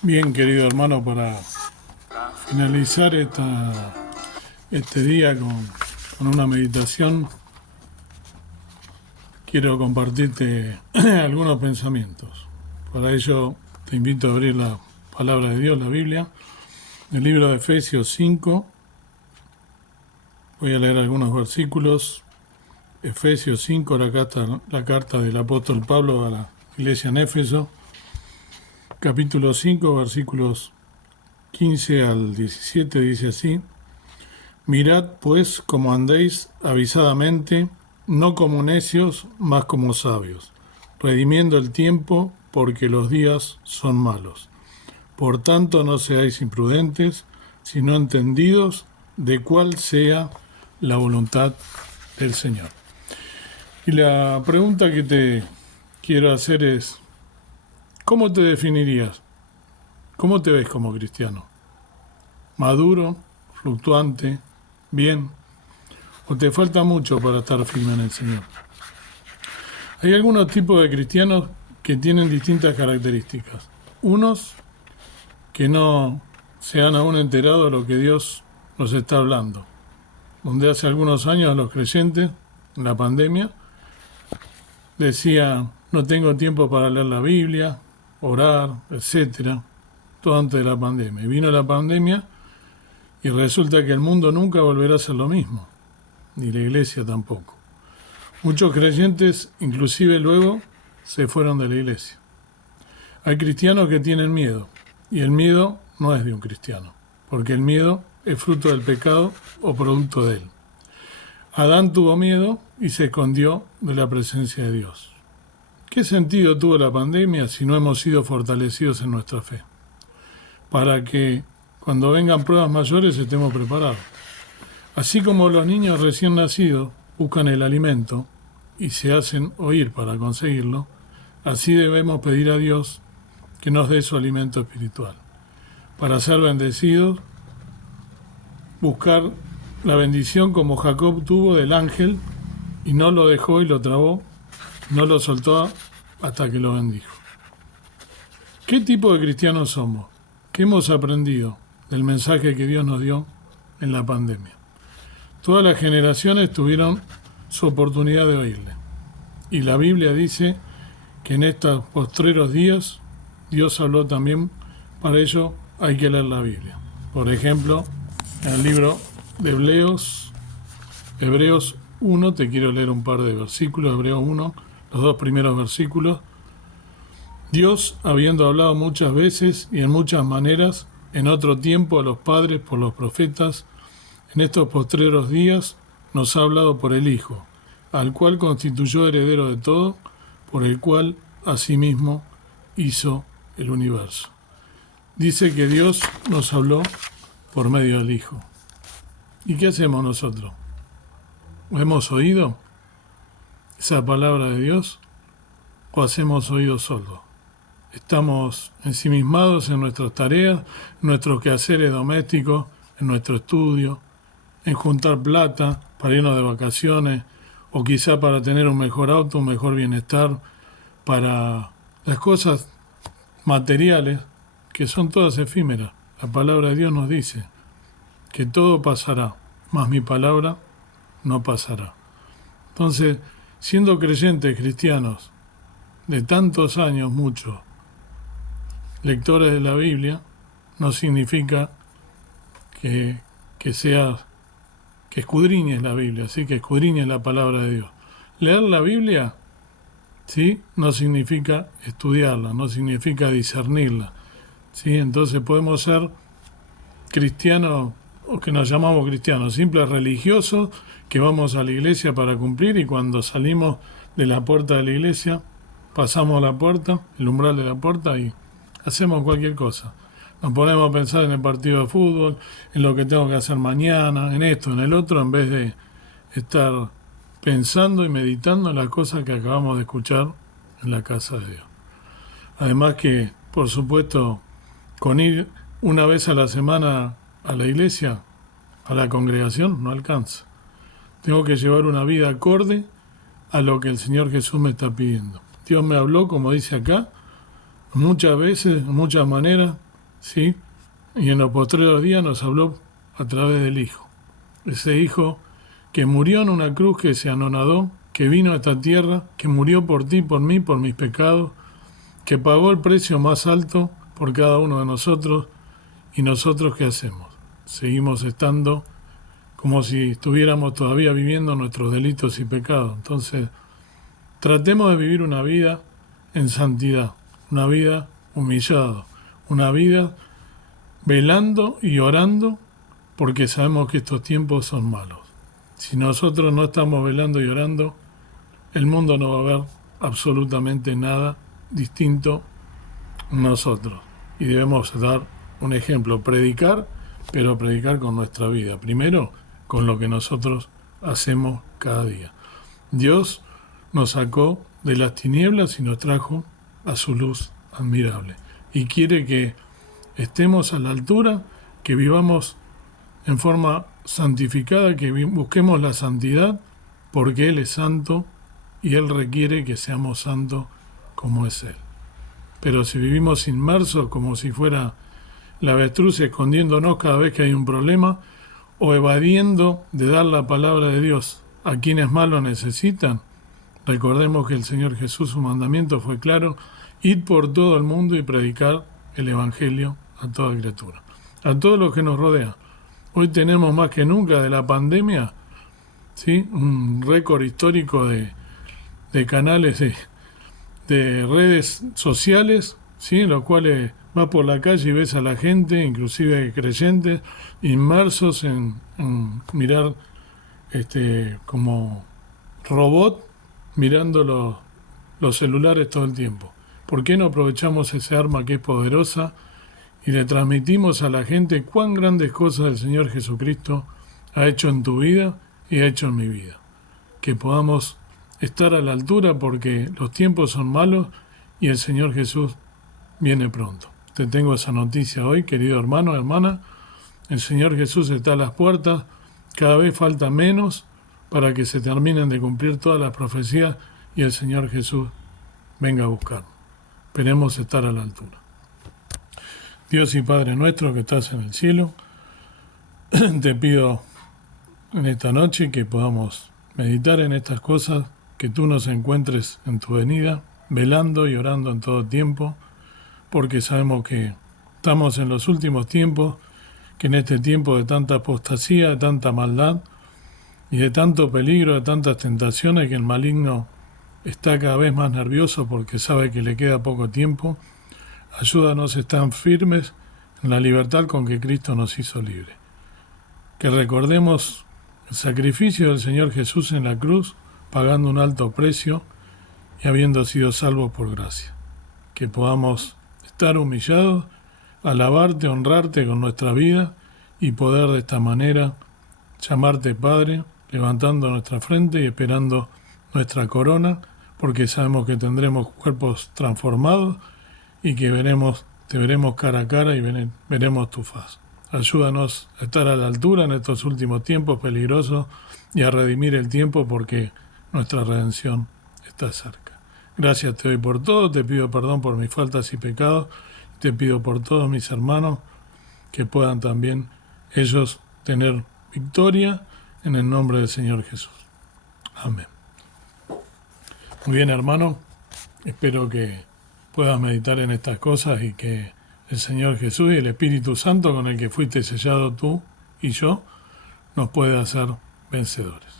Bien, querido hermano, para finalizar este día con una meditación, quiero compartirte algunos pensamientos. Para ello te invito a abrir la palabra de Dios, la Biblia, el libro de Efesios 5. Voy a leer algunos versículos. Efesios 5, la carta del apóstol Pablo a la iglesia en Éfeso, capítulo 5, versículos 15 al 17, dice así: Mirad, pues, como andéis avisadamente, no como necios, mas como sabios, redimiendo el tiempo, porque los días son malos. Por tanto, no seáis imprudentes, sino entendidos de cuál sea la voluntad del Señor. Y la pregunta que te quiero hacer es: ¿cómo te definirías? ¿Cómo te ves como cristiano? ¿Maduro, fluctuante, bien, o te falta mucho para estar firme en el Señor? Hay algunos tipos de cristianos que tienen distintas características. Unos que no se han aún enterado de lo que Dios nos está hablando. Donde hace algunos años a los creyentes, en la pandemia, decía: no tengo tiempo para leer la Biblia, orar, etcétera, todo antes de la pandemia. Y vino la pandemia y resulta que el mundo nunca volverá a ser lo mismo, ni la iglesia tampoco. Muchos creyentes, inclusive luego, se fueron de la iglesia. Hay cristianos que tienen miedo, y el miedo no es de un cristiano, porque el miedo es fruto del pecado o producto de él. Adán tuvo miedo y se escondió de la presencia de Dios. ¿Qué sentido tuvo la pandemia si no hemos sido fortalecidos en nuestra fe? Para que cuando vengan pruebas mayores estemos preparados. Así como los niños recién nacidos buscan el alimento y se hacen oír para conseguirlo, así debemos pedir a Dios que nos dé su alimento espiritual. Para ser bendecidos, buscar la bendición como Jacob tuvo del ángel y no lo dejó y lo trabó, no lo soltó hasta que lo bendijo. ¿Qué tipo de cristianos somos? ¿Qué hemos aprendido del mensaje que Dios nos dio en la pandemia? Todas las generaciones tuvieron su oportunidad de oírle. Y la Biblia dice que en estos postreros días Dios habló también. Para ello hay que leer la Biblia. Por ejemplo, en el libro de Hebreos 1, te quiero leer un par de versículos, Hebreos 1, los dos primeros versículos. Dios, habiendo hablado muchas veces y en muchas maneras, en otro tiempo a los padres por los profetas, en estos postreros días nos ha hablado por el Hijo, al cual constituyó heredero de todo, por el cual asimismo hizo el universo. Dice que Dios nos habló por medio del Hijo. ¿Y qué hacemos nosotros? ¿Hemos oído esa palabra de Dios o hacemos oídos sordos? Estamos ensimismados en nuestras tareas, en nuestros quehaceres domésticos, en nuestro estudio, en juntar plata para irnos de vacaciones o quizá para tener un mejor auto, un mejor bienestar, para las cosas materiales que son todas efímeras. La palabra de Dios nos dice que todo pasará, mas mi palabra no pasará. Entonces, siendo creyentes cristianos de tantos años, muchos, lectores de la Biblia, no significa que escudriñes la Biblia, así que escudriñes la palabra de Dios. Leer la Biblia, ¿sí?, no significa estudiarla, no significa discernirla, ¿sí? Entonces podemos ser cristianos, o que nos llamamos cristianos, simples religiosos, que vamos a la iglesia para cumplir y cuando salimos de la puerta de la iglesia, pasamos la puerta, el umbral de la puerta y hacemos cualquier cosa. Nos ponemos a pensar en el partido de fútbol, en lo que tengo que hacer mañana, en esto, en el otro, en vez de estar pensando y meditando en las cosas que acabamos de escuchar en la casa de Dios. Además que, por supuesto, con ir una vez a la semana a la iglesia, a la congregación, no alcanza. Tengo que llevar una vida acorde a lo que el Señor Jesús me está pidiendo. Dios me habló, como dice acá, muchas veces, de muchas maneras, ¿sí? Y en los postreros días nos habló a través del Hijo. Ese Hijo que murió en una cruz, que se anonadó, que vino a esta tierra, que murió por ti, por mí, por mis pecados, que pagó el precio más alto por cada uno de nosotros. ¿Y nosotros qué hacemos? Seguimos estando como si estuviéramos todavía viviendo nuestros delitos y pecados. Entonces, tratemos de vivir una vida en santidad, una vida humillada, una vida velando y orando, porque sabemos que estos tiempos son malos. Si nosotros no estamos velando y orando, el mundo no va a ver absolutamente nada distinto a nosotros. Y debemos dar un ejemplo, predicar, pero predicar con nuestra vida. Primero, con lo que nosotros hacemos cada día. Dios nos sacó de las tinieblas y nos trajo a su luz admirable. Y quiere que estemos a la altura, que vivamos en forma santificada, que busquemos la santidad, porque Él es santo y Él requiere que seamos santos como es Él. Pero si vivimos inmersos como si fuera la avestruz, escondiéndonos cada vez que hay un problema, o evadiendo de dar la palabra de Dios a quienes más lo necesitan, recordemos que el Señor Jesús, su mandamiento fue claro: id por todo el mundo y predicar el Evangelio a toda criatura, a todos los que nos rodean. Hoy tenemos más que nunca de la pandemia, ¿sí?, un récord histórico de canales de redes sociales, ¿sí?, en los cuales vas por la calle y ves a la gente, inclusive creyentes, inmersos en mirar como robot, mirando los celulares todo el tiempo. ¿Por qué no aprovechamos ese arma que es poderosa y le transmitimos a la gente cuán grandes cosas el Señor Jesucristo ha hecho en tu vida y ha hecho en mi vida? Que podamos estar a la altura, porque los tiempos son malos y el Señor Jesús viene pronto. Te tengo esa noticia hoy, querido hermano, hermana. El Señor Jesús está a las puertas, cada vez falta menos para que se terminen de cumplir todas las profecías y el Señor Jesús venga a buscarnos. Esperemos estar a la altura. Dios y Padre nuestro que estás en el cielo, te pido en esta noche que podamos meditar en estas cosas, que tú nos encuentres en tu venida, velando y orando en todo tiempo, porque sabemos que estamos en los últimos tiempos, que en este tiempo de tanta apostasía, de tanta maldad y de tanto peligro, de tantas tentaciones, que el maligno está cada vez más nervioso porque sabe que le queda poco tiempo. Ayúdanos a estar firmes en la libertad con que Cristo nos hizo libres. Que recordemos el sacrificio del Señor Jesús en la cruz, pagando un alto precio y habiendo sido salvos por gracia. Que podamos estar humillados, alabarte, honrarte con nuestra vida y poder de esta manera llamarte Padre, levantando nuestra frente y esperando nuestra corona, porque sabemos que tendremos cuerpos transformados y que te veremos cara a cara y veremos tu faz. Ayúdanos a estar a la altura en estos últimos tiempos peligrosos y a redimir el tiempo, porque nuestra redención está cerca. Gracias te doy por todo, te pido perdón por mis faltas y pecados, te pido por todos mis hermanos que puedan también ellos tener victoria en el nombre del Señor Jesús. Amén. Muy bien, hermano, espero que puedas meditar en estas cosas y que el Señor Jesús y el Espíritu Santo, con el que fuiste sellado tú y yo, nos pueda hacer vencedores.